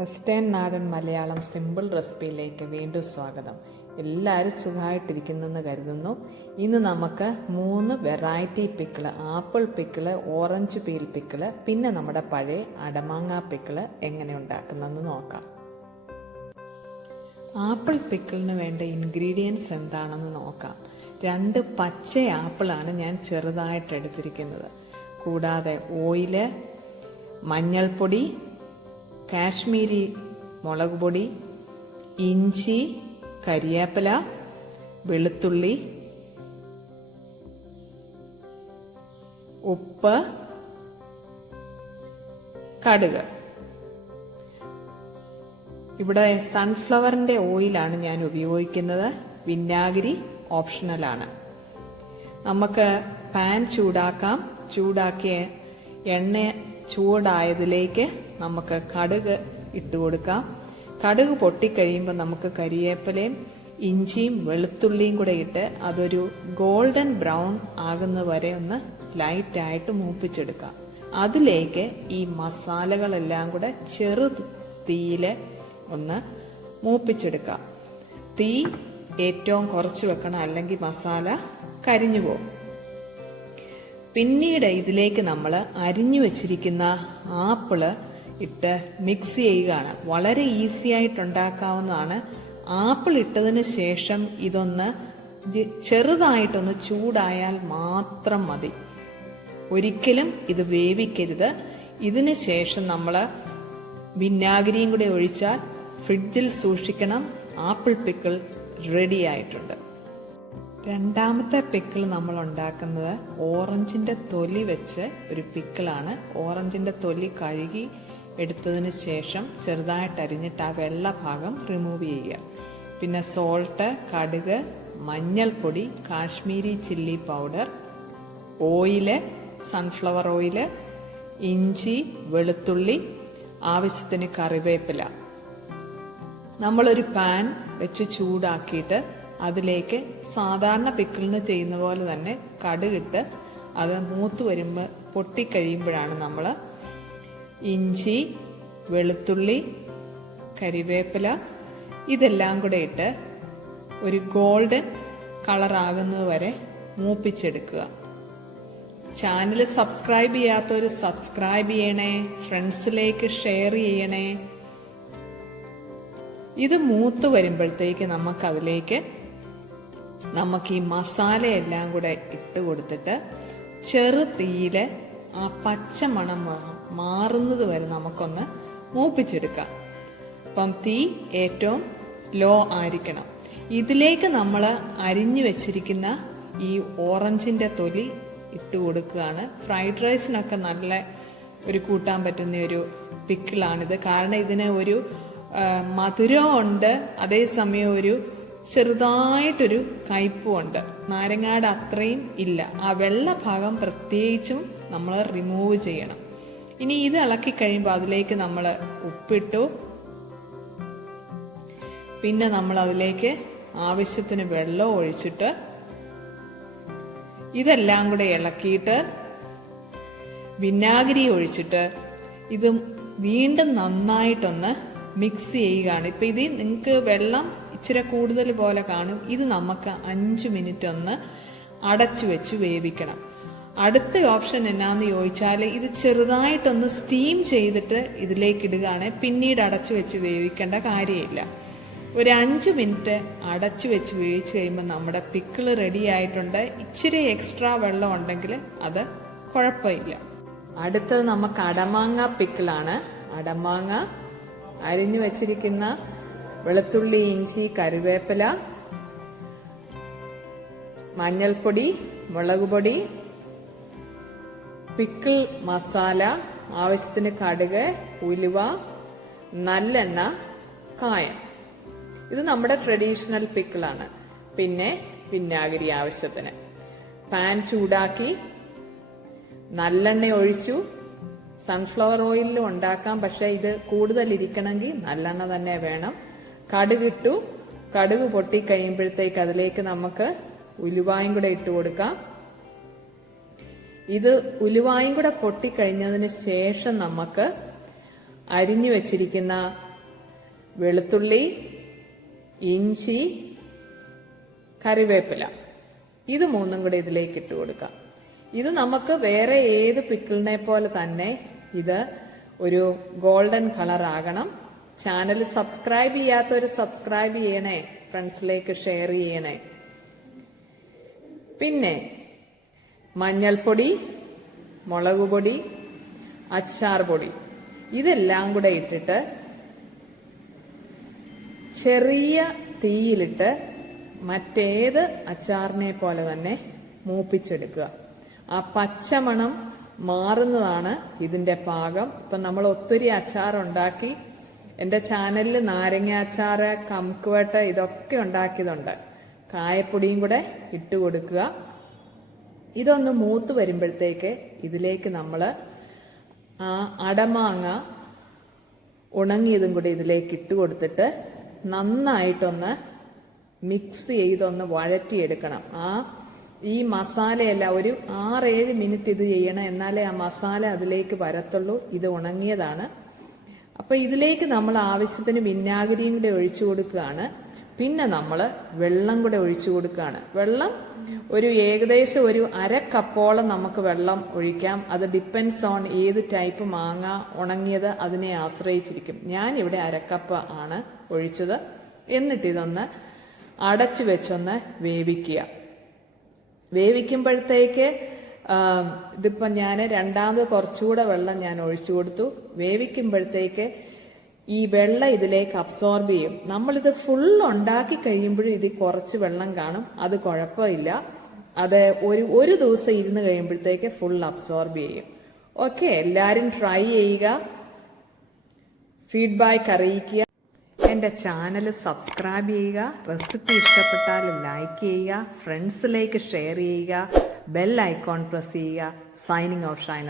Western നാടൻ Malayalam simple റെസിപ്പിയിലേക്ക് വീണ്ടും സ്വാഗതം. എല്ലാവരും സുഖമായിട്ടിരിക്കുന്നെന്ന് കരുതുന്നു. ഇന്ന് നമുക്ക് 3 variety pickle, apple pickle, orange peel pickle, പിന്നെ നമ്മുടെ പഴയ അടമാങ്ങ പിക്കിള് എങ്ങനെ ഉണ്ടാക്കുന്നതെന്ന് നോക്കാം. ആപ്പിൾ പിക്കിളിന് വേണ്ട ഇൻഗ്രീഡിയൻസ് എന്താണെന്ന് നോക്കാം. 2 പച്ച ആപ്പിളാണ് ഞാൻ ചെറുതായിട്ട് എടുത്തിരിക്കുന്നത്. കൂടാതെ ഓയില്, മഞ്ഞൾപ്പൊടി, കാശ്മീരി മുളക് പൊടി, ഇഞ്ചി, കരിവേപ്പില, വെളുത്തുള്ളി, ഉപ്പ്, കടുക്. ഇവിടെ സൺഫ്ലവറിൻ്റെ ഓയിലാണ് ഞാൻ ഉപയോഗിക്കുന്നത്. വിനാഗിരി ഓപ്ഷണലാണ്. നമുക്ക് പാൻ ചൂടാക്കാം. ചൂടാക്കിയ എണ്ണ ചൂടായതിലേക്ക് നമുക്ക് കടുക് ഇട്ട് കൊടുക്കാം. കടുക് പൊട്ടിക്കഴിയുമ്പോൾ നമുക്ക് കരിവേപ്പിലയും ഇഞ്ചിയും വെളുത്തുള്ളിയും കൂടെ ഇട്ട് അതൊരു ഗോൾഡൻ ബ്രൗൺ ആകുന്ന വരെ ഒന്ന് ലൈറ്റായിട്ട് മൂപ്പിച്ചെടുക്കാം. അതിലേക്ക് ഈ മസാലകളെല്ലാം കൂടെ ചെറു തീയിൽ ഒന്ന് മൂപ്പിച്ചെടുക്കാം. തീ ഏറ്റവും കുറച്ച് വെക്കണം, അല്ലെങ്കിൽ മസാല കരിഞ്ഞു പോകും. പിന്നീട് ഇതിലേക്ക് നമ്മൾ അരിഞ്ഞു വെച്ചിരിക്കുന്ന ആപ്പിള് ഇട്ട് മിക്സ് ചെയ്യുകയാണ്. വളരെ ഈസി ആയിട്ട് ഉണ്ടാക്കാവുന്നതാണ്. ആപ്പിൾ ഇട്ടതിന് ശേഷം ഇതൊന്ന് ചെറുതായിട്ടൊന്ന് ചൂടായാൽ മാത്രം മതി. ഒരിക്കലും ഇത് വേവിക്കരുത്. ഇതിന് ശേഷം നമ്മൾ വിനാഗിരിയും കൂടെ ഒഴിച്ചാൽ ഫ്രിഡ്ജിൽ സൂക്ഷിക്കണം. ആപ്പിൾ പിക്കിൾ റെഡി ആയിട്ടുണ്ട്. രണ്ടാമത്തെ പിക്കിൾ നമ്മൾ ഉണ്ടാക്കുന്നത് ഓറഞ്ചിൻ്റെ തൊലി വെച്ച് ഒരു പിക്കിളാണ്. ഓറഞ്ചിൻ്റെ തൊലി കഴുകി എടുത്തതിന് ശേഷം ചെറുതായിട്ട് അരിഞ്ഞിട്ട് ആ വെള്ള ഭാഗം റിമൂവ് ചെയ്യുക. പിന്നെ സോൾട്ട്, കടുക്, മഞ്ഞൾപ്പൊടി, Kashmiri chilli powder, oil, sunflower oil, ഇഞ്ചി, വെളുത്തുള്ളി, ആവശ്യത്തിന് കറിവേപ്പില. നമ്മളൊരു പാൻ വെച്ച് ചൂടാക്കിയിട്ട് അതിലേക്ക് സാധാരണ പിക്കിളിന് ചെയ്യുന്ന പോലെ തന്നെ കടുകിട്ട് അത് മൂത്ത് വരുമ്പോൾ പൊട്ടിക്കഴിയുമ്പോഴാണ് നമ്മൾ ഇഞ്ചി, വെളുത്തുള്ളി, കരിവേപ്പില ഇതെല്ലാം കൂടെ ഇട്ട് ഒരു ഗോൾഡൻ കളറാകുന്നത് വരെ മൂപ്പിച്ചെടുക്കുക. ചാനൽ സബ്സ്ക്രൈബ് ചെയ്യാത്തവർ സബ്സ്ക്രൈബ് ചെയ്യണേ, ഫ്രണ്ട്സിലേക്ക് ഷെയർ ചെയ്യണേ. ഇത് മൂത്ത് വരുമ്പോഴത്തേക്ക് നമുക്ക് ഈ മസാലയെല്ലാം കൂടെ ഇട്ട് കൊടുത്തിട്ട് ചെറു തീയില് ആ പച്ചമണം മാറുന്നത് വരെ നമുക്കൊന്ന് മൂപ്പിച്ചെടുക്കാം. അപ്പം തീ ഏറ്റവും ലോ ആയിരിക്കണം. ഇതിലേക്ക് നമ്മൾ അരിഞ്ഞു വെച്ചിരിക്കുന്ന ഈ ഓറഞ്ചിന്റെ തൊലി ഇട്ട് കൊടുക്കുകയാണ്. ഫ്രൈഡ് റൈസിനൊക്കെ നല്ല ഒരു കൂട്ടാൻ പറ്റുന്ന ഒരു പിക്കിളാണിത്. കാരണം ഇതിന് ഒരു മധുരവും ഉണ്ട്, അതേസമയം ഒരു ചെറുതായിട്ടൊരു കയ്പും ഉണ്ട്. നാരങ്ങാട് അത്രയും ഇല്ല. ആ വെള്ള ഭാഗം പ്രത്യേകിച്ചും നമ്മൾ റിമൂവ് ചെയ്യണം. ഇനി ഇത് ഇളക്കി കഴിയുമ്പോൾ അതിലേക്ക് നമ്മൾ ഉപ്പിട്ടു. പിന്നെ നമ്മൾ അതിലേക്ക് ആവശ്യത്തിന് വെള്ളം ഒഴിച്ചിട്ട് ഇതെല്ലാം കൂടെ ഇളക്കിയിട്ട് വിനാഗിരി ഒഴിച്ചിട്ട് ഇത് വീണ്ടും നന്നായിട്ടൊന്ന് മിക്സ് ചെയ്യുകയാണ്. ഇപ്പൊ ഇത് നിങ്ങൾക്ക് വെള്ളം ഇച്ചിരി കൂടുതൽ പോലെ കാണും. ഇത് നമുക്ക് 5 മിനിറ്റ് ഒന്ന് അടച്ചു വെച്ച് വേവിക്കണം. അടുത്ത ഓപ്ഷൻ എന്നാന്ന് ചോദിച്ചാൽ ഇത് ചെറുതായിട്ടൊന്ന് സ്റ്റീം ചെയ്തിട്ട് ഇതിലേക്ക് ഇടുകയാണ്. പിന്നീട് അടച്ചു വെച്ച് വേവിക്കേണ്ട കാര്യമില്ല. ഒരു 5 മിനിറ്റ് അടച്ചു വെച്ച് വേവിച്ച് കഴിയുമ്പോൾ നമ്മുടെ പിക്കിള് റെഡി ആയിട്ടുണ്ട്. ഇച്ചിരി എക്സ്ട്രാ വെള്ളം ഉണ്ടെങ്കിൽ അത് കുഴപ്പമില്ല. അടുത്തത് നമുക്ക് അടമാങ്ങ പിക്കിളാണ്. അടമാങ്ങ അരിഞ്ഞു വെച്ചിരിക്കുന്ന വെളുത്തുള്ളി, ഇഞ്ചി, കറിവേപ്പില, മഞ്ഞൾപ്പൊടി, മുളക് പൊടി, പിക്കിൾ മസാല, ആവശ്യത്തിന് കടുക്, ഉലുവ, നല്ലെണ്ണ, കായം. ഇത് നമ്മുടെ ട്രഡീഷണൽ പിക്കിളാണ്. പിന്നെ വിനാഗിരി ആവശ്യത്തിന്. പാൻ ചൂടാക്കി നല്ലെണ്ണ ഒഴിച്ചു. സൺഫ്ലവർ ഓയിലിലും ഉണ്ടാക്കാം, പക്ഷെ ഇത് കൂടുതൽ ഇരിക്കണമെങ്കിൽ നല്ലെണ്ണ തന്നെ വേണം. കടുകിട്ടു. കടുക് പൊട്ടിക്കഴിയുമ്പോഴത്തേക്ക് അതിലേക്ക് നമുക്ക് ഉലുവായും കൂടെ ഇട്ട് കൊടുക്കാം. ഇത് ഉലുവായും കൂടെ പൊട്ടിക്കഴിഞ്ഞതിന് ശേഷം നമുക്ക് അരിഞ്ഞു വെച്ചിരിക്കുന്ന വെളുത്തുള്ളി, ഇഞ്ചി, കറിവേപ്പില, ഇത് മൂന്നും കൂടി ഇതിലേക്ക് ഇട്ട് കൊടുക്കാം. ഇത് നമുക്ക് വേറെ ഏത് പിക്കിളിനെ പോലെ തന്നെ ഇത് ഒരു ഗോൾഡൻ കളർ ആകണം. ചാനൽ സബ്സ്ക്രൈബ് ചെയ്യാത്തവർ സബ്സ്ക്രൈബ് ചെയ്യണേ, ഫ്രണ്ട്സിലേക്ക് ഷെയർ ചെയ്യണേ. പിന്നെ മഞ്ഞൾപ്പൊടി, മുളക് പൊടി, അച്ചാർ പൊടി, ഇതെല്ലാം കൂടെ ഇട്ടിട്ട് ചെറിയ തീയിലിട്ട് മറ്റേത് അച്ചാറിനെ പോലെ തന്നെ മൂപ്പിച്ചെടുക്കുക. ആ പച്ചമണം മാറുന്നതാണ് ഇതിന്റെ പാകം. ഇപ്പം നമ്മൾ ഒത്തിരി അച്ചാറുണ്ടാക്കി, എൻ്റെ ചാനലിൽ നാരങ്ങ അച്ചാറ്, കംക്വട്ട് ഇതൊക്കെ ഉണ്ടാക്കിയതുണ്ട്. കായപ്പൊടിയും കൂടെ ഇട്ട് കൊടുക്കുക. ഇതൊന്ന് മൂത്ത് വരുമ്പോഴത്തേക്ക് ഇതിലേക്ക് നമ്മൾ ആ അടമാങ്ങ ഉണങ്ങിയതും കൂടി ഇതിലേക്ക് ഇട്ട് കൊടുത്തിട്ട് നന്നായിട്ടൊന്ന് മിക്സ് ചെയ്തൊന്ന് വഴറ്റിയെടുക്കണം. ഈ മസാലയെല്ലാം ഒരു 6-7 മിനിറ്റ് ഇത് ചെയ്യണം, എന്നാലേ ആ മസാല അതിലേക്ക് വരത്തുള്ളൂ. ഇത് ഉണങ്ങിയതാണ്. അപ്പൊ ഇതിലേക്ക് നമ്മൾ ആവശ്യത്തിന് വിനാഗിരിയും കൂടെ ഒഴിച്ചു കൊടുക്കുകയാണ്. പിന്നെ നമ്മൾ വെള്ളം കൂടെ ഒഴിച്ചു കൊടുക്കുകയാണ്. വെള്ളം ഒരു ഏകദേശം ഒരു 1/2 കപ്പോളം നമുക്ക് വെള്ളം ഒഴിക്കാം. അത് ഡിപ്പെൻസ് ഓൺ ഏത് ടൈപ്പ് മാങ്ങ ഉണങ്ങിയത് അതിനെ ആശ്രയിച്ചിരിക്കും. ഞാൻ ഇവിടെ 1/2 കപ്പ് ആണ് ഒഴിച്ചത്. എന്നിട്ട് ഇതൊന്ന് അടച്ചു വെച്ചൊന്ന് വേവിക്കുക. വേവിക്കുമ്പോഴത്തേക്ക് ഇതിപ്പം ഞാൻ രണ്ടാമത് കുറച്ചുകൂടെ വെള്ളം ഞാൻ ഒഴിച്ചു കൊടുത്തു. വേവിക്കുമ്പോഴത്തേക്ക് ഈ വെള്ളം ഇതിലേക്ക് അബ്സോർബ് ചെയ്യും. നമ്മളിത് ഫുൾ ഉണ്ടാക്കി കഴിയുമ്പോഴും ഇതിൽ കുറച്ച് വെള്ളം കാണും, അത് കുഴപ്പമില്ല. അത് ഒരു ദിവസം ഇരുന്ന് കഴിയുമ്പോഴത്തേക്ക് ഫുൾ അബ്സോർബ് ചെയ്യും. ഓക്കെ, എല്ലാവരും ട്രൈ ചെയ്യുക, ഫീഡ്ബാക്ക് അറിയിക്കുക. എൻ്റെ ചാനൽ സബ്സ്ക്രൈബ് ചെയ്യുക. റെസിപ്പി ഇഷ്ടപ്പെട്ടാൽ ലൈക്ക് ചെയ്യുക, ഫ്രണ്ട്സിലേക്ക് ഷെയർ ചെയ്യുക, ബെൽ ഐക്കോൺ പ്രസ് ചെയ്യുക. Signing off Shaina.